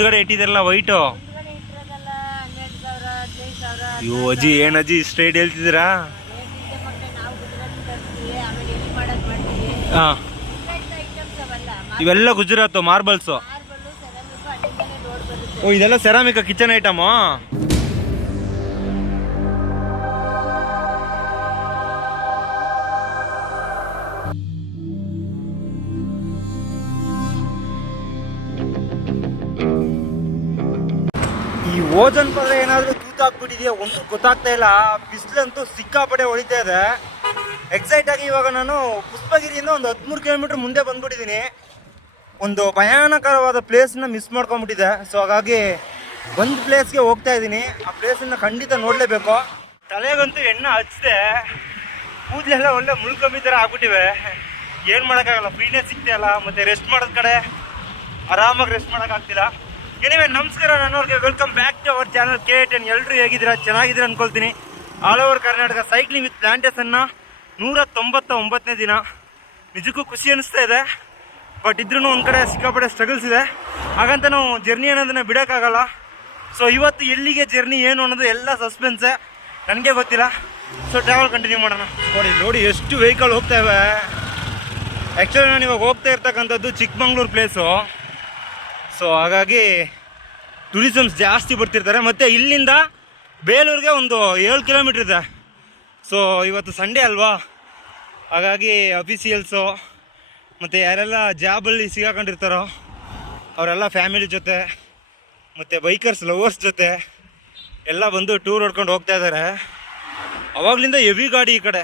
ಮುಂದ್ಗಡೆ ಇಟ್ಟಿದಾರಲ್ಲ ವೈಟು ಅಯ್ಯೋ ಅಜ್ಜಿ ಏನ್ ಅಜ್ಜಿ ಸ್ಟ್ರೈಟ್ ಹೇಳ್ತಿದ್ದೀರಾ? ಹಾ. ಇವೆಲ್ಲ ಗುಜರಾತ್ ಮಾರ್ಬಲ್ಸು ಓ ಇದೆಲ್ಲ ಸೆರಾಮಿಕ ಕಿಚನ್ ಐಟಮು ಓಜನ್ ಪದ ಏನಾದ್ರೂ ತೂತಾಕ್ಬಿಟ್ಟಿದೆಯಾ ಒಂದು ಗೊತ್ತಾಗ್ತಾ ಇಲ್ಲ. ಬಿಸಿಲಂತೂ ಸಿಕ್ಕಾಪಡೆ ಹೊಡಿತಾ ಇದೆ. ಎಕ್ಸೈಟ್ ಆಗಿ ಇವಾಗ ನಾನು ಪುಷ್ಪಗಿರಿಯಿಂದ ಒಂದು ಹದಿಮೂರು ಕಿಲೋಮೀಟರ್ ಮುಂದೆ ಬಂದ್ಬಿಟ್ಟಿದ್ದೀನಿ. ಒಂದು ಭಯಾನಕರವಾದ ಪ್ಲೇಸ್ನ ಮಿಸ್ ಮಾಡ್ಕೊಂಡ್ಬಿಟ್ಟಿದೆ. ಸೊ ಹಾಗಾಗಿ ಒಂದು ಪ್ಲೇಸ್ಗೆ ಹೋಗ್ತಾ ಇದ್ದೀನಿ. ಆ ಪ್ಲೇಸನ್ನು ಖಂಡಿತ ನೋಡಲೇಬೇಕು. ತಲೆಗಂತೂ ಎಣ್ಣೆ ಹಚ್ಚಿದೆ. ಕೂದಲೆಲ್ಲ ಒಳ್ಳೆ ಮುಳ್ಕೊಂಬಿ ಥರ ಆಗ್ಬಿಟ್ಟಿವೆ. ಏನು ಮಾಡೋಕ್ಕಾಗಲ್ಲ ಫ್ರೀನೇ ಸಿಗ್ತಿಲ್ಲ ಮತ್ತು ರೆಸ್ಟ್ ಮಾಡೋದ್ ಕಡೆ ಆರಾಮಾಗಿ ರೆಸ್ಟ್ ಮಾಡೋಕ್ಕಾಗ್ತಿಲ್ಲ ಏನಿವೆ ನಮಸ್ಕಾರ ನನ್ನವ್ರಿಗೆ. Welcome back to our channel K ten ಎಲ್ಲರೂ ಹೇಗಿದ್ದೀರಾ? ಚೆನ್ನಾಗಿದ್ದೀರಾ ಅನ್ಕೊಳ್ತೀನಿ. All over Karnataka cycling with ಪ್ಲಾಂಟೇಸನ್ನ ನೂರ ತೊಂಬತ್ತ ಒಂಬತ್ತನೇ ದಿನ. ನಿಜಕ್ಕೂ ಖುಷಿ ಅನಿಸ್ತಾ ಇದೆ. ಬಟ್ ಇದ್ರೂ ಒಂದು ಕಡೆ ಸಿಕ್ಕಾಪಟ್ಟೆ ಸ್ಟ್ರಗಲ್ಸ್ ಇದೆ. ಹಾಗಂತ ನಾವು ಜರ್ನಿ ಅನ್ನೋದನ್ನ ಬಿಡೋಕ್ಕಾಗಲ್ಲ. ಸೊ ಇವತ್ತು ಎಲ್ಲಿಗೆ ಜರ್ನಿ ಏನು ಅನ್ನೋದು ಎಲ್ಲ ಸಸ್ಪೆನ್ಸೇ ನನಗೆ ಗೊತ್ತಿಲ್ಲ. ಸೊ ಟ್ರಾವೆಲ್ ಕಂಟಿನ್ಯೂ ಮಾಡೋಣ. ನೋಡಿ ನೋಡಿ, ಎಷ್ಟು ವೆಹಿಕಲ್ ಹೋಗ್ತಾ ಇವೆ. ಆ್ಯಕ್ಚುಲಿ ನಾನು ಇವಾಗ ಹೋಗ್ತಾ ಇರ್ತಕ್ಕಂಥದ್ದು ಚಿಕ್ಕಮಂಗ್ಳೂರು ಪ್ಲೇಸು ಸೊ ಹಾಗಾಗಿ ಟೂರಿಸಮ್ಸ್ ಜಾಸ್ತಿ ಬರ್ತಿರ್ತಾರೆ. ಮತ್ತು ಇಲ್ಲಿಂದ ಬೇಲೂರಿಗೆ ಒಂದು ಏಳು ಕಿಲೋಮೀಟ್ರ್ ಇದೆ. ಸೊ ಇವತ್ತು ಸಂಡೇ ಅಲ್ವಾ? ಹಾಗಾಗಿ ಅಫಿಸಿಯಲ್ಸು ಮತ್ತು ಯಾರೆಲ್ಲ ಜಾಬಲ್ಲಿ ಸಿಗಾಕೊಂಡಿರ್ತಾರೋ, ಅವರೆಲ್ಲ ಫ್ಯಾಮಿಲಿ ಜೊತೆ, ಮತ್ತು ಬೈಕರ್ಸ್ ಲವರ್ಸ್ ಜೊತೆ ಎಲ್ಲ ಬಂದು ಟೂರ್ ಹೊಡ್ಕೊಂಡು ಹೋಗ್ತಾ ಇದ್ದಾರೆ. ಅವಾಗ್ಲಿಂದ ಹೆವಿ ಗಾಡಿ ಈ ಕಡೆ.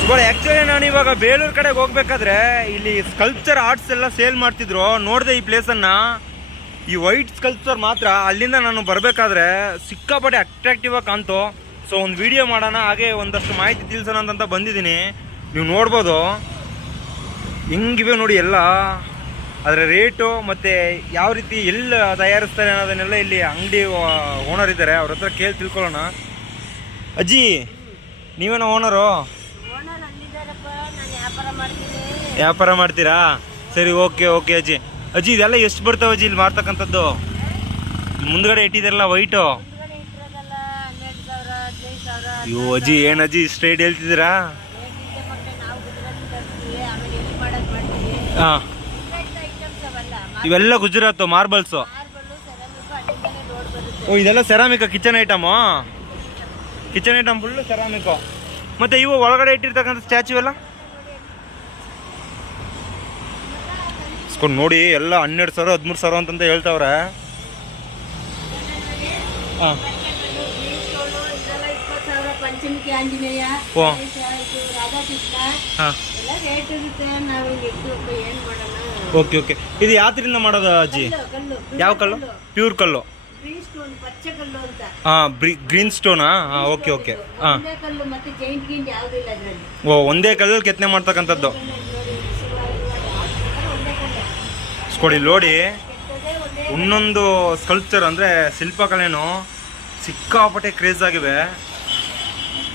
ಸ್ಕೋರ್ ಆ್ಯಕ್ಚುಲಿ ನಾನು ಇವಾಗ ಬೇಲೂರು ಕಡೆಗೆ ಹೋಗ್ಬೇಕಾದ್ರೆ ಇಲ್ಲಿ ಸ್ಕಲ್ಪ್ಚರ್ ಆರ್ಟ್ಸ್ ಎಲ್ಲ ಸೇಲ್ ಮಾಡ್ತಿದ್ರು. ನೋಡಿದೆ ಈ ಪ್ಲೇಸನ್ನು ಈ ವೈಟ್ ಸ್ಕಲ್ಪ್ಚರ್ ಮಾತ್ರ ಅಲ್ಲಿಂದ ನಾನು ಬರಬೇಕಾದ್ರೆ ಸಿಕ್ಕಾಪಟ್ಟೆ ಅಟ್ರಾಕ್ಟಿವ್ ಆಗಿ ಕಾಣ್ತು. ಸೊ ಒಂದು ವಿಡಿಯೋ ಮಾಡೋಣ. ಹಾಗೆ ಒಂದಷ್ಟು ಮಾಹಿತಿ ತಿಳಿಸೋಣ ಅಂತ ಬಂದಿದ್ದೀನಿ. ನೀವು ನೋಡ್ಬೋದು. ಹೆಂಗಿವೆ ನೋಡಿ ಎಲ್ಲ. ಅದರ ರೇಟು ಮತ್ತು ಯಾವ ರೀತಿ ಎಲ್ಲಿ ತಯಾರಿಸ್ತಾರೆ ಅನ್ನೋದನ್ನೆಲ್ಲ ಇಲ್ಲಿ ಅಂಗಡಿ ಓನರ್ ಇದ್ದಾರೆ. ಅವ್ರ ಹತ್ರ ಕೇಳಿ ತಿಳ್ಕೊಳ್ಳೋಣ. ಅಜ್ಜಿ ನೀವೇನೋ ಓನರು ವ್ಯಾಪಾರ ಮಾಡ್ತೀರಾ? ಸರಿ ಓಕೆ ಓಕೆ ಅಜ್ಜಿ. ಅಜ್ಜಿ ಇದೆಲ್ಲ ಎಷ್ಟು ಬರ್ತಾವ ಅಜ್ಜಿ ಇಲ್ಲಿ ಮಾರ್ತಕ್ಕಂಥದ್ದು? ಮುಂದ್ಗಡೆ ಇಟ್ಟಿದ್ದಾರಲ್ಲ ವೈಟು ಅಯ್ಯೋ ಅಜ್ಜಿ ಏನು ಅಜ್ಜಿ ಸ್ಟ್ರೈಟ್ ಹೇಳ್ತಿದ್ದೀರಾ? ಹಾಂ. ಇವೆಲ್ಲ ಗುಜರಾತ್ ಮಾರ್ಬಲ್ಸು ಓ ಇದೆಲ್ಲ ceramic kitchen item kitchen item full ceramic ಮತ್ತು ಇವು ಒಳಗಡೆ ಇಟ್ಟಿರ್ತಕ್ಕಂಥ ಸ್ಟ್ಯಾಚು ಎಲ್ಲ? ಇಸ್ಕೊಂಡು ನೋಡಿ ಎಲ್ಲ ಹನ್ನೆರಡು ಸಾವಿರ ಹದಿಮೂರು ಸಾವಿರ ಅಂತಂತ ಹೇಳ್ತಾವ್ರೆ. ಹಾಂ. Okay okay. ಇದು ಯಾವ್ದ್ರಿಂದ ಮಾಡೋದು ಅಜ್ಜಿ? ಯಾವ ಕಲ್ಲು? ಪ್ಯೂರ್ ಕಲ್ಲು. ಹಾಂ ಗ್ರೀನ್ ಸ್ಟೋನಾ? ಹಾಂ ಓಕೆ ಓಕೆ. ಹಾಂ. ಓ ಒಂದೇ ಕಲ್ಲಲ್ಲಿ ಕೆತ್ತನೆ ಮಾಡ್ತಕ್ಕಂಥದ್ದು ಒಂದೇ ಕಲ್ಲು ಸ್ಕೊಡಿ ನೋಡಿ. ಇನ್ನೊಂದು ಸ್ಕಲ್ಪ್ಚರ್ ಅಂದರೆ ಶಿಲ್ಪಕಲೆನೂ ಸಿಕ್ಕಾಪಟ್ಟೆ ಕ್ರೇಜ್ ಆಗಿವೆ.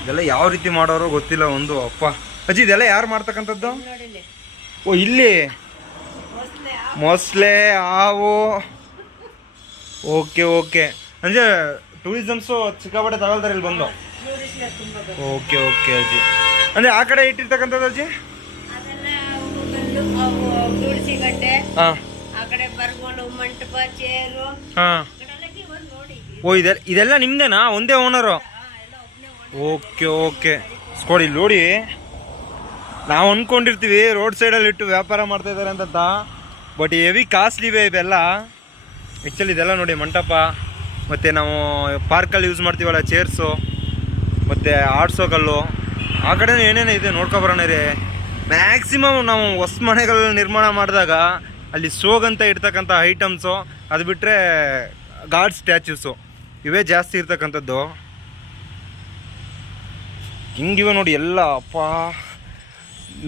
ಇದೆಲ್ಲ ಯಾವ ರೀತಿ ಮಾಡೋರು ಗೊತ್ತಿಲ್ಲ ಒಂದು ಅಪ್ಪ. ಅಜ್ಜಿ ಇದೆಲ್ಲ ಯಾರು ಮಾಡ್ತಕ್ಕಂಥದ್ದು? ಓ ಇಲ್ಲಿ. ಮೊಸಳೆ ಹಾವು. Okay okay. ಅಂದರೆ ಟೂರಿಸಮ್ಸು ಸಿಕ್ಕಾಪಟ್ಟೆ ತಗೊಳ್ತಾರೆ ಇಲ್ಲಿ ಬಂದು. ಓಕೆ ಓಕೆ ಅಜ್ಜಿ. ಅಂದರೆ ಆ ಕಡೆ ಇಟ್ಟಿರ್ತಕ್ಕಂಥದ್ದು ಅಜ್ಜಿ? ಹಾಂ. ಕಡೆ ಬರ್ಗೋಳು ಮಂಟಪ ಚೇರು. ಹಾಂ. ಓ ಇದೆಲ್ಲ ಇದೆಲ್ಲ ನಿಮ್ಮದೇನಾ ಒಂದೇ ಓನರು ಓಕೆ ಓಕೆ. ಕೊಡಿ ನೋಡಿ. ನಾವು ಅಂದ್ಕೊಂಡಿರ್ತೀವಿ ರೋಡ್ ಸೈಡಲ್ಲಿ ಇಟ್ಟು ವ್ಯಾಪಾರ ಮಾಡ್ತಾ ಇದ್ದಾರೆ ಅಂತ ಬಟ್ ಹೆವಿ ಕಾಸ್ಟ್ಲಿವೆ ಇವೆಲ್ಲ. ಆ್ಯಕ್ಚುಲಿ ಇದೆಲ್ಲ ನೋಡಿ ಮಂಟಪ. ಮತ್ತು ನಾವು ಪಾರ್ಕಲ್ಲಿ ಯೂಸ್ ಮಾಡ್ತೀವಲ್ಲ ಚೇರ್ಸು ಮತ್ತು ಆಡ್ಸೋ ಕಲ್ಲು ಆ ಕಡೆ ಏನೇನೋ ಇದೆ ನೋಡ್ಕೊಬರೋಣ ರೀ ಮ್ಯಾಕ್ಸಿಮಮ್ ನಾವು ಹೊಸ ಮನೆಗಳಲ್ಲಿ ನಿರ್ಮಾಣ ಮಾಡಿದಾಗ ಅಲ್ಲಿ ಸೋಗಂತ ಇರ್ತಕ್ಕಂಥ ಐಟಮ್ಸು ಅದು ಬಿಟ್ಟರೆ ಗಾಡ್ ಸ್ಟ್ಯಾಚ್ಯೂಸು ಇವೇ ಜಾಸ್ತಿ ಇರ್ತಕ್ಕಂಥದ್ದು. ಹಿಂಗಿವೆ ನೋಡಿ ಎಲ್ಲ ಅಪ್ಪ.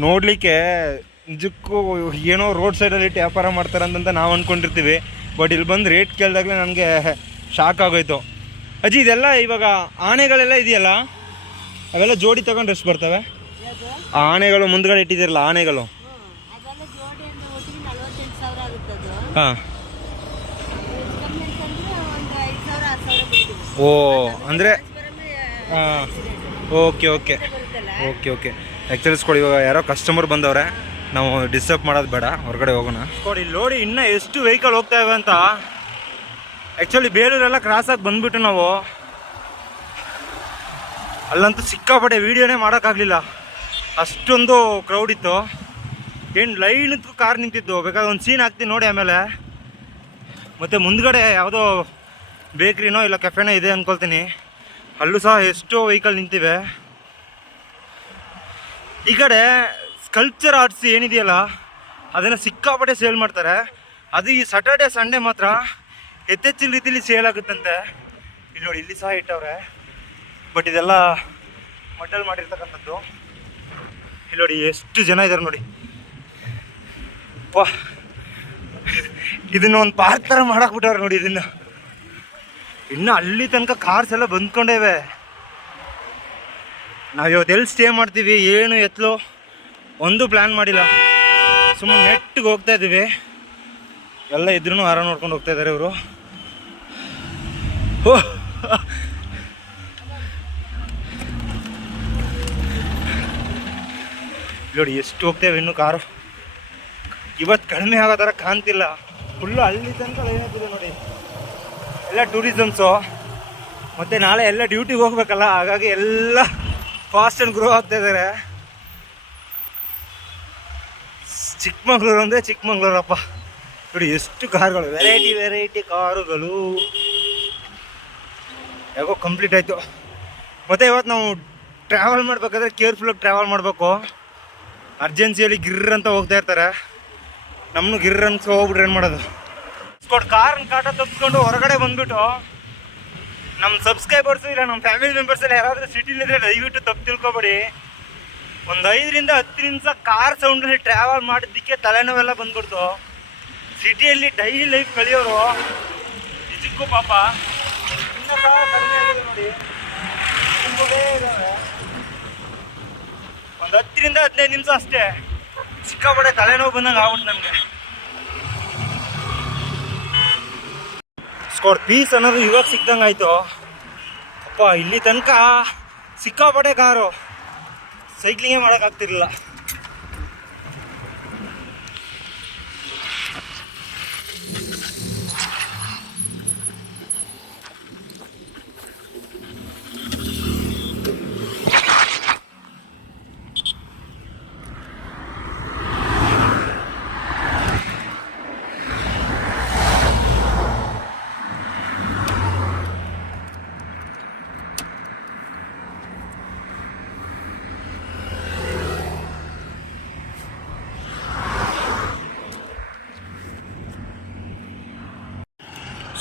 ನೋಡಲಿಕ್ಕೆ ನಿಜಕ್ಕೂ ಏನೋ ರೋಡ್ ಸೈಡಲ್ಲಿ ಇಟ್ಟು ವ್ಯಾಪಾರ ಮಾಡ್ತಾರೆ ಅಂತಂತ ನಾವು ಅಂದ್ಕೊಂಡಿರ್ತೀವಿ ಬಟ್ ಇಲ್ಲಿ ಬಂದು ರೇಟ್ ಕೇಳಿದಾಗಲೇ ನನಗೆ ಶಾಕ್ ಆಗೋಯ್ತು. ಅಜ್ಜಿ ಇದೆಲ್ಲ ಇವಾಗ ಆನೆಗಳೆಲ್ಲ ಇದೆಯಲ್ಲ? ಅವೆಲ್ಲ ಜೋಡಿ ತಗೊಂಡು ಎಷ್ಟು ಬರ್ತವೆ? ಆ ಆನೆಗಳು ಮುಂದ್ಗಡೆ ಇಟ್ಟಿದ್ದೀರಲ್ಲ ಆನೆಗಳು. ಹಾಂ. ಓ, ಅಂದರೆ okay okay. Okay okay. Actually ಕೊಡಿ ಇವಾಗ ಯಾರೋ ಕಸ್ಟಮರ್ ಬಂದವ್ರೆ. ನಾವು ಡಿಸ್ಟರ್ಬ್ ಮಾಡೋದು ಬೇಡ, ಹೊರಗಡೆ ಹೋಗೋಣ. ಕೊಡಿ ನೋಡಿ, ಇನ್ನೂ ಎಷ್ಟು ವೆಹಿಕಲ್ ಹೋಗ್ತಾ ಇವೆ ಅಂತ. ಆ್ಯಕ್ಚುಲಿ ಕ್ರಾಸ್ ಕ್ರಾಸಾಗಿ ಬಂದ್ಬಿಟ್ಟು ನಾವು. ಅಲ್ಲಂತೂ ಸಿಕ್ಕಾಪಟ್ಟೆ ವೀಡಿಯೋನೇ ಮಾಡೋಕ್ಕಾಗಲಿಲ್ಲ. ಅಷ್ಟೊಂದು ಕ್ರೌಡ್ ಇತ್ತು. ಏನು ಲೈನ್ ಕಾರ್ ನಿಂತಿದ್ದು ಬೇಕಾದ್ರೆ ಒಂದು ಸೀನ್ ಹಾಕ್ತೀನಿ ನೋಡಿ ಆಮೇಲೆ. ಮತ್ತು ಮುಂದ್ಗಡೆ ಯಾವುದೋ ಬೇಕ್ರಿನೋ ಇಲ್ಲ ಕೆಫೆನೋ ಇದೆ ಅಂದ್ಕೊಳ್ತೀನಿ ಅಲ್ಲೂ ಸಹ ಎಷ್ಟೋ ವೆಹಿಕಲ್ ನಿಂತಿವೆ. ಈ ಕಡೆ ಸ್ಕಲ್ಪ್ಚರ್ ಆರ್ಟ್ಸ್ ಏನಿದೆಯಲ್ಲ ಅದನ್ನು ಸಿಕ್ಕಾಪಟ್ಟೆ ಸೇಲ್ ಮಾಡ್ತಾರೆ. ಅದು ಈ ಸಾಟರ್ಡೆ ಸಂಡೇ ಮಾತ್ರ ಹೆಚ್ಚೆಚ್ಚಿನ ರೀತಿಲಿ ಸೇಲ್ ಆಗುತ್ತಂತೆ. ಇಲ್ಲಿ ನೋಡಿ, ಇಲ್ಲಿ ಸಹ ಇಟ್ಟವ್ರೆ. ಬಟ್ ಇದೆಲ್ಲ ಮಟಲ್ ಮಾಡಿರ್ತಕ್ಕಂಥದ್ದು. ಇಲ್ಲಿ ನೋಡಿ, ಎಷ್ಟು ಜನ ಇದ್ದಾರೆ ನೋಡಿ. ಇದನ್ನ ಒಂದು ಪಾರ್ಕ್ ಥರ ಮಾಡಾಕ್ಬಿಟ್ಟವ್ರೆ ನೋಡಿ ಇದನ್ನ. ಇನ್ನು ಅಲ್ಲಿ ತನಕ ಕಾರ್ಸ್ ಎಲ್ಲ ಬಂದ್ಕೊಂಡೇವೆ ನಾವು ಇವತ್ತು ಎಲ್ಲಿ ಸ್ಟೇ ಮಾಡ್ತೀವಿ, ಏನು ಎತ್ತಲು ಒಂದು ಪ್ಲ್ಯಾನ್ ಮಾಡಿಲ್ಲ. ಸುಮ್ಮನೆ ನೆಟ್ಟಿಗೆ ಹೋಗ್ತಾ ಇದ್ದೀವಿ. ಎಲ್ಲ ಇದ್ರೂ ಆರಾಮ್ ನೋಡ್ಕೊಂಡು ಹೋಗ್ತಾ ಇದ್ದಾರೆ ಇವರು. ನೋಡಿ, ಎಷ್ಟು ಹೋಗ್ತೇವೆ ಇನ್ನು ಕಾರು ಇವತ್ತು ಕಡಿಮೆ ಆಗೋ ಥರ ಕಾಣ್ತಿಲ್ಲ. ಫುಲ್ಲು ಅಲ್ಲಿ ತನಕ ಏನಾಗ್ತಿದೆ ನೋಡಿ. ಎಲ್ಲ ಟೂರಿಸಮ್ಸು ಮತ್ತು ನಾಳೆ ಎಲ್ಲ ಡ್ಯೂಟಿಗೆ ಹೋಗ್ಬೇಕಲ್ಲ, ಹಾಗಾಗಿ ಎಲ್ಲ ಫಾಸ್ಟ್ ಆ್ಯಂಡ್ ಗ್ರೋ ಆಗ್ತಾ ಇದ್ದಾರೆ ಚಿಕ್ಕಮಂಗ್ಳೂರು ಅಂದರೆ ಚಿಕ್ಕಮಂಗ್ಳೂರಪ್ಪ. ನೋಡಿ ಎಷ್ಟು ಕಾರ್ಗಳು ವೆರೈಟಿ ವೆರೈಟಿ ಕಾರುಗಳು. ಯಾಕೋ ಕಂಪ್ಲೀಟ್ ಆಯಿತು. ಮತ್ತು ಇವತ್ತು ನಾವು ಟ್ರಾವೆಲ್ ಮಾಡಬೇಕಾದ್ರೆ ಕೇರ್ಫುಲ್ಲಾಗಿ ಟ್ರಾವೆಲ್ ಮಾಡಬೇಕು. ಅರ್ಜೆನ್ಸಿಯಲ್ಲಿ ಗಿರ್ರ್ ಅಂತ ಹೋಗ್ತಾ ಇರ್ತಾರೆ. ನಮ್ಮನ್ನು ಗಿರ್ರ ಅನ್ಸ್ಕೊ ಹೋಗ್ಬಿಟ್ರೆ ಏನು ಮಾಡೋದು? ಕೊಟ್ಟು ಕಾರ್ನ ಕಾಟ ತಪ್ಪಿಸ್ಕೊಂಡು ಹೊರಗಡೆ ಬಂದ್ಬಿಟ್ಟು ನಮ್ಮ ಸಬ್ಸ್ಕ್ರೈಬರ್ಸ್ ಇಲ್ಲ ನಮ್ಮ ಫ್ಯಾಮಿಲಿ ಮೆಂಬರ್ಸ್ ಎಲ್ಲ ಯಾರಾದರೂ ಸಿಟಿಲಿದ್ರೆ ದಯವಿಟ್ಟು ತಪ್ಪು ತಿಳ್ಕೊಬೇಡಿ. ಒಂದು ಐದರಿಂದ ಹತ್ತು ನಿಮಿಷ ಕಾರ್ ಸೌಂಡಲ್ಲಿ ಟ್ರಾವೆಲ್ ಮಾಡಿದ್ದಕ್ಕೆ ತಲೆನೋವೆಲ್ಲ ಬಂದ್ಬಿಡ್ತು. ಸಿಟಿಯಲ್ಲಿ ಡೈಲಿ ಲೈಫ್ ಕಳಿಯೋರು ನಿಜಕ್ಕೂ ಪಾಪ. ಇನ್ನೂ ಕಡಿಮೆ ನೋಡಿ. ಒಂದು ಹತ್ತರಿಂದ ಹದಿನೈದು ನಿಮಿಷ ಅಷ್ಟೇ. ಸಿಕ್ಕಾಪಟ್ಟೆ ತಲೆನೋವು ಬಂದಂಗೆ ಆಗ್ಬಿಟ್ಟು ನಮಗೆ. ಸ್ಕೋರ್ ಪೀಸ್ ಅನ್ನೋದು ಇವಾಗ ಸಿಕ್ದಂಗೆ ಆಯಿತು. ಅಪ್ಪ, ಇಲ್ಲಿ ತನಕ ಸಿಕ್ಕಾಪಟ್ಟೆ ಕಾರು. ಸೈಕ್ಲಿಂಗೇ ಮಾಡೋಕ್ಕಾಗ್ತಿರ್ಲಿಲ್ಲ.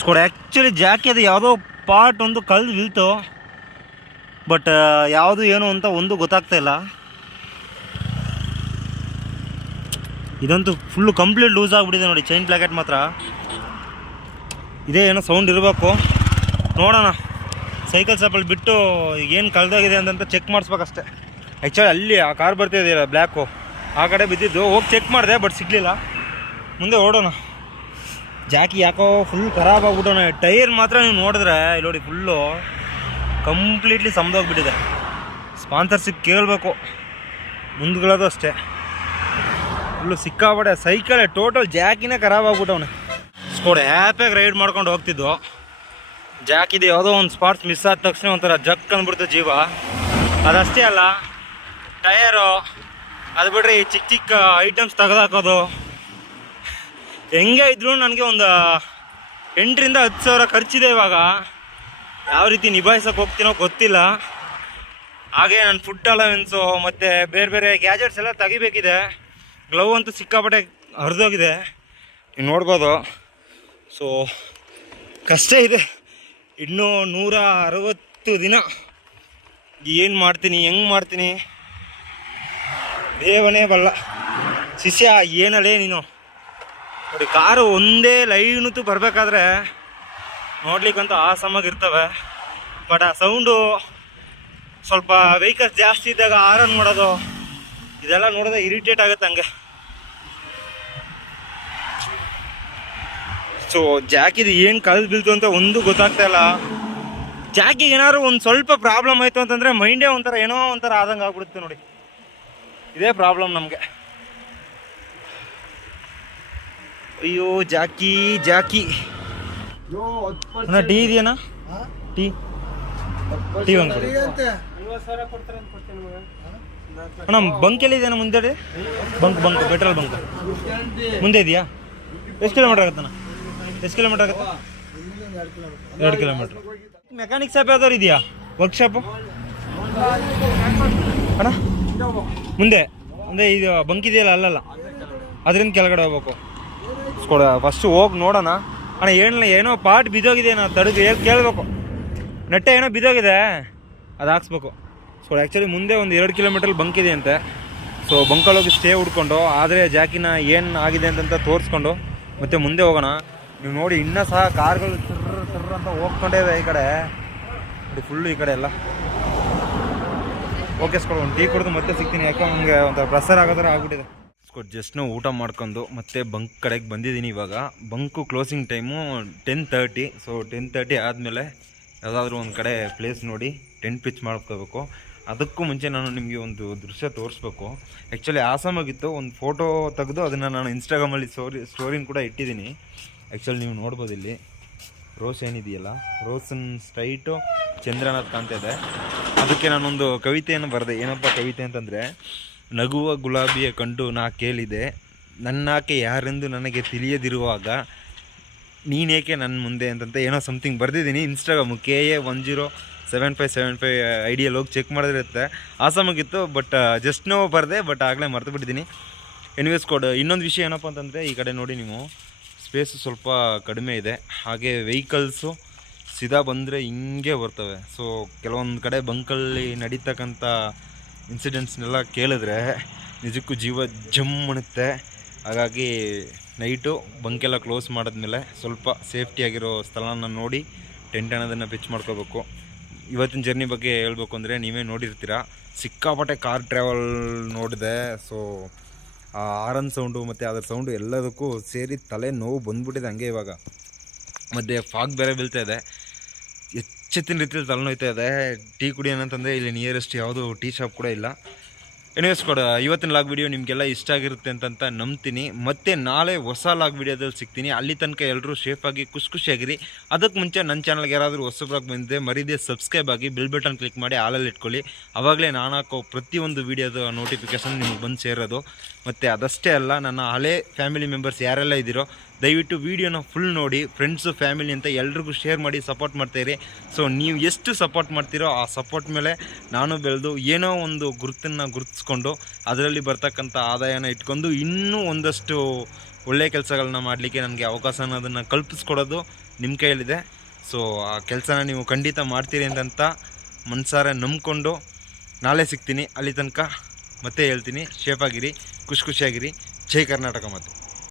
ಸ್ಕೋಡ್ ಆ್ಯಕ್ಚುಲಿ ಜಾಕಿ ಅದು ಯಾವುದೋ ಪಾರ್ಟ್ ಒಂದು ಕಲ್ದು ಬೀಳ್ತು ಬಟ್ ಯಾವುದು ಏನು ಅಂತ ಒಂದು ಗೊತ್ತಾಗ್ತಾ ಇಲ್ಲ. ಇದಂತೂ ಫುಲ್ಲು ಕಂಪ್ಲೀಟ್ ಲೂಸ್ ಆಗಿಬಿಟ್ಟಿದೆ ನೋಡಿ ಚೈನ್ ಪ್ಲಾಕೆಟ್ ಮಾತ್ರ. ಇದೇ ಏನೋ ಸೌಂಡ್ ಇರಬೇಕು. ನೋಡೋಣ. ಸೈಕಲ್ ಶಾಪಲ್ಲಿ ಬಿಟ್ಟು ಏನು ಕಳೆದೋಗಿದೆ ಅಂತಂತ ಚೆಕ್ ಮಾಡಿಸ್ಬೇಕಷ್ಟೆ. ಆ್ಯಕ್ಚುಲಿ ಅಲ್ಲಿ ಆ ಕಾರ್ ಬರ್ತಿದೆಯಲ್ಲ ಬ್ಲ್ಯಾಕು ಆ ಕಡೆ ಬಿದ್ದಿದ್ದು. ಹೋಗಿ ಚೆಕ್ ಮಾಡಿದೆ ಬಟ್ ಸಿಗಲಿಲ್ಲ. ಮುಂದೆ ಓಡೋಣ. ಜಾಕಿ ಯಾಕೋ ಫುಲ್ ಖರಾಬ್ ಆಗ್ಬಿಟ್ಟವನೆ. ಟೈರ್ ಮಾತ್ರ ನೀವು ನೋಡಿದ್ರೆ, ಇಲ್ಲಿ ನೋಡಿ ಫುಲ್ಲು ಕಂಪ್ಲೀಟ್ಲಿ ಸಮದೋಗ್ಬಿಟ್ಟಿದೆ ಸ್ಪಾನ್ಸರ್ಶಿಪ್ ಕೇಳಬೇಕು. ಮುಂದ್ಗಳದು ಅಷ್ಟೇ. ಫುಲ್ಲು ಸಿಕ್ಕಾಪಟ್ಟೆ ಸೈಕಲ್ ಟೋಟಲ್ ಜಾಕಿನೇ ಖರಾಬ್ ಆಗ್ಬಿಟ್ಟವನೆ. ಸ್ಕೋಡ್ ಹ್ಯಾಪಿಯಾಗಿ ರೈಡ್ ಮಾಡ್ಕೊಂಡು ಹೋಗ್ತಿದ್ದು ಜಾಕಿದು ಯಾವುದೋ ಒಂದು ಸ್ಪಾಟ್ಸ್ ಮಿಸ್ ಆದ ತಕ್ಷಣ ಒಂಥರ ಜಕ್ ಅಂದ್ಬಿಡ್ತು ಜೀವ. ಅದಷ್ಟೇ ಅಲ್ಲ ಟಯರು ಅದು ಬಿಟ್ರೆ ಈ ಚಿಕ್ಕ ಚಿಕ್ಕ ಐಟಮ್ಸ್ ತೆಗೆದಾಕೋದು. ಹೆಂಗೆ ಇದ್ರೂ ನನಗೆ ಒಂದು ಎಂಟರಿಂದ ಹತ್ತು ಸಾವಿರ ಖರ್ಚಿದೆ ಇವಾಗ. ಯಾವ ರೀತಿ ನಿಭಾಯಿಸೋಕೆ ಹೋಗ್ತೀನೋ ಗೊತ್ತಿಲ್ಲ. ಹಾಗೆ ನನ್ನ ಫುಡ್ ಅಲವೆನ್ಸು ಮತ್ತು ಬೇರೆ ಬೇರೆ ಗ್ಯಾಜೆಟ್ಸ್ ಎಲ್ಲ ತೆಗಿಬೇಕಿದೆ. ಗ್ಲವ್ ಅಂತೂ ಸಿಕ್ಕಾಪಟ್ಟೆ ಹರಿದೋಗಿದೆ. ನೀವು ನೋಡ್ಬೋದು. ಸೊ ಕಷ್ಟ ಇದೆ. ಇನ್ನೂ ನೂರ ಅರವತ್ತು ದಿನ. ಏನು ಮಾಡ್ತೀನಿ, ಹೆಂಗೆ ಮಾಡ್ತೀನಿ? ದೇವನೇ ಬಲ್ಲ. ಶಿಷ್ಯ ಏನಲ್ಲೇ ನೀನು? ನೋಡಿ, ಕಾರು ಒಂದೇ ಲೈನ್ತು ಬರಬೇಕಾದ್ರೆ ನೋಡ್ಲಿಕ್ಕಂತೂ ಆಸಮಾಗಿರ್ತವೆ ಬಟ್ ಆ ಸೌಂಡು ಸ್ವಲ್ಪ ವೆಹಿಕಲ್ಸ್ ಜಾಸ್ತಿ ಇದ್ದಾಗ ಆರನ್ ಮಾಡೋದು, ಇದೆಲ್ಲ ನೋಡಿದ್ರೆ ಇರಿಟೇಟ್ ಆಗುತ್ತೆ ಹಂಗೆ. ಸೊ ಜಾಕಿದು ಏನು ಕಳೆದು ಬೀಳ್ತು ಅಂತ ಒಂದು ಗೊತ್ತಾಗ್ತಾ ಇಲ್ಲ. ಜಾಕಿಗೆ ಏನಾದ್ರು ಒಂದು ಸ್ವಲ್ಪ ಪ್ರಾಬ್ಲಮ್ ಆಯ್ತು ಅಂತಂದ್ರೆ ಮೈಂಡೇ ಒಂಥರ ಏನೋ ಒಂಥರ ಆದಂಗೆ ಆಗ್ಬಿಡುತ್ತೆ ನೋಡಿ. ಇದೇ ಪ್ರಾಬ್ಲಮ್ ನಮಗೆ. ಅಯ್ಯೋ, ಜಾಕಿ ಜಾಕಿ. ಅಣ್ಣ, ಟೀ ಇದೆಯಣ್ಣ? ಟೀ. ಟೀ ಒಂದು ಅಣ್ಣ ಬಂಕ್ ಎಲ್ಲಿದೆಯಣ್ಣ ಮುಂದೆ ಬಂಕ್ ಬಂಕ್ ಪೆಟ್ರೋಲ್ ಬಂಕ್ ಮುಂದೆ ಇದೆಯಾ? ಎಷ್ಟು ಕಿಲೋಮೀಟರ್ ಆಗುತ್ತಣ್ಣ ಎಷ್ಟು ಕಿಲೋಮೀಟರ್ ಆಗುತ್ತೆ? ಎರಡು ಕಿಲೋಮೀಟರ್ ಮೆಕ್ಯಾನಿಕ್ ಶಾಪ್ ಯಾವ್ದಾರು ಇದೆಯಾ? ವರ್ಕ್ಶಾಪು ಅಣ್ಣ, ಮುಂದೆ. ಮುಂದೆ ಇದು ಬಂಕ್ ಇದೆಯಲ್ಲ, ಅಲ್ಲಲ್ಲ. ಅದರಿಂದ ಕೆಳಗಡೆ ಹೋಗ್ಬೇಕು. ಕೊಡ ಫಸ್ಟ್ ಹೋಗಿ ನೋಡೋಣ. ಅಣ್ಣ, ಏನಿಲ್ಲ, ಏನೋ ಪಾಟ್ ಬಿದ್ದೋಗಿದೆ ನಾನು ತಡೆದು ಹೇಳಿ ಕೇಳಬೇಕು. ನೆಟ್ಟೆ ಏನೋ ಬಿದ್ದೋಗಿದೆ. ಅದು ಹಾಕ್ಸ್ಬೇಕು. ಸೊ ಆ್ಯಕ್ಚುಲಿ ಮುಂದೆ ಒಂದು ಎರಡು ಕಿಲೋಮೀಟ್ರಲ್ಲಿ ಬಂಕ್ ಇದೆ ಅಂತೆ ಸೊ ಬಂಕಲ್ಲೋಗಿ ಸ್ಟೇ ಹುಡ್ಕೊಂಡು, ಆದರೆ ಜಾಕಿನ ಏನು ಆಗಿದೆ ಅಂತಂತ ತೋರಿಸ್ಕೊಂಡು, ಮತ್ತೆ ಮುಂದೆ ಹೋಗೋಣ. ನೀವು ನೋಡಿ, ಇನ್ನೂ ಸಹ ಕಾರ್ಗಳು ಸರ್ರ ಸರ್ರ ಅಂತ ಹೋಗ್ಕೊಂಡೇ ಇದೆ ಈ ಕಡೆ. ನೋಡಿ ಫುಲ್ಲು ಈ ಕಡೆ ಎಲ್ಲ. ಓಕೆ ಸ್ಕೊಡ್ ಒಂದು ಟೀ ಕುಡಿದು ಮತ್ತೆ ಸಿಗ್ತೀನಿ. ಯಾಕೋ ನನಗೆ ಒಂಥರ ಪ್ರೆಸರ್ ಆಗೋದ್ರೆ ಆಗ್ಬಿಟ್ಟಿದೆ. ಸ್ಕೊಟ್ ಜಸ್ಟ್ ಊಟ ಮಾಡ್ಕೊಂಡು ಮತ್ತೆ ಬಂಕ್ ಕಡೆಗೆ ಬಂದಿದ್ದೀನಿ ಇವಾಗ. Bunk closing time ten thirty so ten thirty ಆದಮೇಲೆ ಯಾವುದಾದ್ರೂ ಒಂದು ಕಡೆ ಪ್ಲೇಸ್ ನೋಡಿ ಟೆಂಟ್ ಪಿಚ್ ಮಾಡ್ಕೋಬೇಕು. ಅದಕ್ಕೂ ಮುಂಚೆ ನಾನು ನಿಮಗೆ ಒಂದು ದೃಶ್ಯ ತೋರಿಸ್ಬೇಕು. ಆ್ಯಕ್ಚುಲಿ ಆಸಾಮಾಗಿತ್ತು ಒಂದು ಫೋಟೋ ತೆಗೆದು ಅದನ್ನು ನಾನು ಇನ್ಸ್ಟಾಗ್ರಾಮಲ್ಲಿ ಸ್ಟೋರಿ ಸ್ಟೋರಿನ ಕೂಡ ಇಟ್ಟಿದ್ದೀನಿ. ಆ್ಯಕ್ಚುಲಿ ನೀವು ನೋಡ್ಬೋದು ಇಲ್ಲಿ. ರೋಸ್ ಏನಿದೆಯಲ್ಲ? ರೋಸನ್ ಸ್ಟ್ರೈಟು ಚಂದ್ರನಾಥ್ ಕಾಣ್ತಾ ಇದೆ. ಅದಕ್ಕೆ ನಾನೊಂದು ಕವಿತೆಯನ್ನು ಬರೆದೆ. ಏನಪ್ಪ ಕವಿತೆ ಅಂತಂದರೆ ನಗುವ ಗುಲಾಬಿಯ ಕಂಡು ನಾ ಕೇಳಿದೆ, ನನ್ನಾಕೆ ಯಾರೆಂದು ನನಗೆ ತಿಳಿಯದಿರುವಾಗ ನೀನೇಕೆ ನನ್ನ ಮುಂದೆ? ಅಂತಂತ ಏನೋ ಸಮಥಿಂಗ್ ಬರೆದಿದ್ದೀನಿ Instagram K A one zero seven five seven five ಐಡಿಯಲ್ಲಿ ಹೋಗಿ ಚೆಕ್ ಮಾಡಿದಿರುತ್ತೆ ಆಸಾಮಾಗಿತ್ತು ಬಟ್ ಜಸ್ಟ್ ನೋ ಬರದೆ ಬಟ್ ಆಗಲೇ ಮರ್ತು ಬಿಟ್ಟಿದ್ದೀನಿ. ಎನಿವೇಸ್ ಕೋಡ್, ಇನ್ನೊಂದು ವಿಷಯ ಏನಪ್ಪ ಅಂತಂದರೆ, ಈ ಕಡೆ ನೋಡಿ ನೀವು ಸ್ಪೇಸು ಸ್ವಲ್ಪ ಕಡಿಮೆ ಇದೆ. ಹಾಗೆ ವೆಹಿಕಲ್ಸು ಸೀದಾ ಬಂದರೆ ಹಿಂಗೆ ಬರ್ತವೆ. ಸೊ ಕೆಲವೊಂದು ಕಡೆ ಬಂಕಲ್ಲಿ ನಡೀತಕ್ಕಂಥ ಇನ್ಸಿಡೆಂಟ್ಸ್ನೆಲ್ಲ ಕೇಳಿದ್ರೆ ನಿಜಕ್ಕೂ ಜೀವ ಜಮ್ ಅನ್ನುತ್ತೆ ಹಾಗಾಗಿ ನೈಟು ಬಂಕೆಲ್ಲ ಕ್ಲೋಸ್ ಮಾಡಿದ್ಮೇಲೆ ಸ್ವಲ್ಪ ಸೇಫ್ಟಿಯಾಗಿರೋ ಸ್ಥಳನ ನೋಡಿ ಟೆಂಟ್ ಅನ್ನೋದನ್ನು ಪಿಚ್ ಮಾಡ್ಕೋಬೇಕು. ಇವತ್ತಿನ ಜರ್ನಿ ಬಗ್ಗೆ ಹೇಳ್ಬೇಕು ಅಂದರೆ ನೀವೇ ನೋಡಿರ್ತೀರ. ಸಿಕ್ಕಾಪಟ್ಟೆ ಕಾರ್ ಟ್ರಾವೆಲ್ ನೋಡಿದೆ. ಸೊ ಆ ಆರನ್ ಸೌಂಡು ಮತ್ತು ಅದರ ಸೌಂಡು ಎಲ್ಲದಕ್ಕೂ ಸೇರಿ ತಲೆ ನೋವು ಬಂದ್ಬಿಟ್ಟಿದೆ ಹಂಗೆ ಇವಾಗ. ಮತ್ತು ಫಾಗ್ ಬೇರೆ ಬೀಳ್ತಾ ಇದೆ. ಎಚ್ಚೆತ್ತಿನ ರೀತಿಯಲ್ಲಿ ತಲೆನೋಯ್ತಾ ಇದೆ. ಟೀ ಕುಡಿಯೋಣ ಅಂತಂದರೆ ಇಲ್ಲಿ ನಿಯರೆಸ್ಟ್ ಯಾವುದೂ ಟೀ ಶಾಪ್ ಕೂಡ ಇಲ್ಲ. ಎನಿವೇಸ್ ಕೊಡ, ಇವತ್ತಿನ ಲಾಗ್ ವಿಡಿಯೋ ನಿಮಗೆಲ್ಲ ಇಷ್ಟ ಆಗಿರುತ್ತೆ ಅಂತಂತ ನಂಬ್ತೀನಿ. ಮತ್ತೆ ನಾಳೆ ಹೊಸ ಲಾಗ್ ವಿಡಿಯೋದಲ್ಲಿ ಸಿಗ್ತೀನಿ. ಅಲ್ಲಿ ತನಕ ಎಲ್ಲರೂ ಸೇಫಾಗಿ ಖುಷಿ ಖುಷಿಯಾಗಿರಿ. ಅದಕ್ಕೆ ಮುಂಚೆ ನನ್ನ ಚಾನಲ್ಗೆ ಯಾರಾದರೂ ಹೊಸಬ್ರಾಗಿ ಬಂದಿದೆ ಮರಿದೆ ಸಬ್ಸ್ಕ್ರೈಬ್ ಆಗಿ ಬಿಲ್ ಬಟನ್ ಕ್ಲಿಕ್ ಮಾಡಿ ಆಲಲ್ಲಿ ಇಟ್ಕೊಳ್ಳಿ. ಅವಾಗಲೇ ನಾನು ಹಾಕೋ ಪ್ರತಿಯೊಂದು ವೀಡಿಯೋದ ನೋಟಿಫಿಕೇಶನ್ ನಿಮಗೆ ಬಂದು ಸೇರೋದು. ಮತ್ತು ಅದಷ್ಟೇ ಅಲ್ಲ, ನನ್ನ ಹಳೆ ಫ್ಯಾಮಿಲಿ ಮೆಂಬರ್ಸ್ ಯಾರೆಲ್ಲ ಇದ್ದೀರೋ ದಯವಿಟ್ಟು ವೀಡಿಯೋನ ಫುಲ್ ನೋಡಿ ಫ್ರೆಂಡ್ಸು ಫ್ಯಾಮಿಲಿ ಅಂತ ಎಲ್ರಿಗೂ ಶೇರ್ ಮಾಡಿ ಸಪೋರ್ಟ್ ಮಾಡ್ತಾಯಿರಿ ಸೊ ನೀವು ಎಷ್ಟು ಸಪೋರ್ಟ್ ಮಾಡ್ತೀರೋ ಆ ಸಪೋರ್ಟ್ ಮೇಲೆ ನಾನು ಬೆಳೆದು ಏನೋ ಒಂದು ಗುರುತನ್ನು ಗುರುತಿಸ್ಕೊಂಡು ಅದರಲ್ಲಿ ಬರ್ತಕ್ಕಂಥ ಆದಾಯನ ಇಟ್ಕೊಂಡು ಇನ್ನೂ ಒಂದಷ್ಟು ಒಳ್ಳೆಯ ಕೆಲಸಗಳನ್ನ ಮಾಡಲಿಕ್ಕೆ ನನಗೆ ಅವಕಾಶನ ಅನ್ನೋದನ್ನು ಕಲ್ಪಿಸ್ಕೊಡೋದು ನಿಮ್ಮ ಕೈಯಲ್ಲಿದೆ. ಸೊ ಆ ಕೆಲಸನ ನೀವು ಖಂಡಿತ ಮಾಡ್ತೀರಿ ಅಂತಂತ ಮನಸಾರೆ ನಂಬಿಕೊಂಡು ನಾಳೆ ಸಿಗ್ತೀನಿ. ಅಲ್ಲಿ ತನಕ ಮತ್ತೆ ಹೇಳ್ತೀನಿ. ಶೇಫಾಗಿರಿ ಖುಷಿ ಖುಷಿಯಾಗಿರಿ. ಜೈ ಕರ್ನಾಟಕ ಮತ್ತು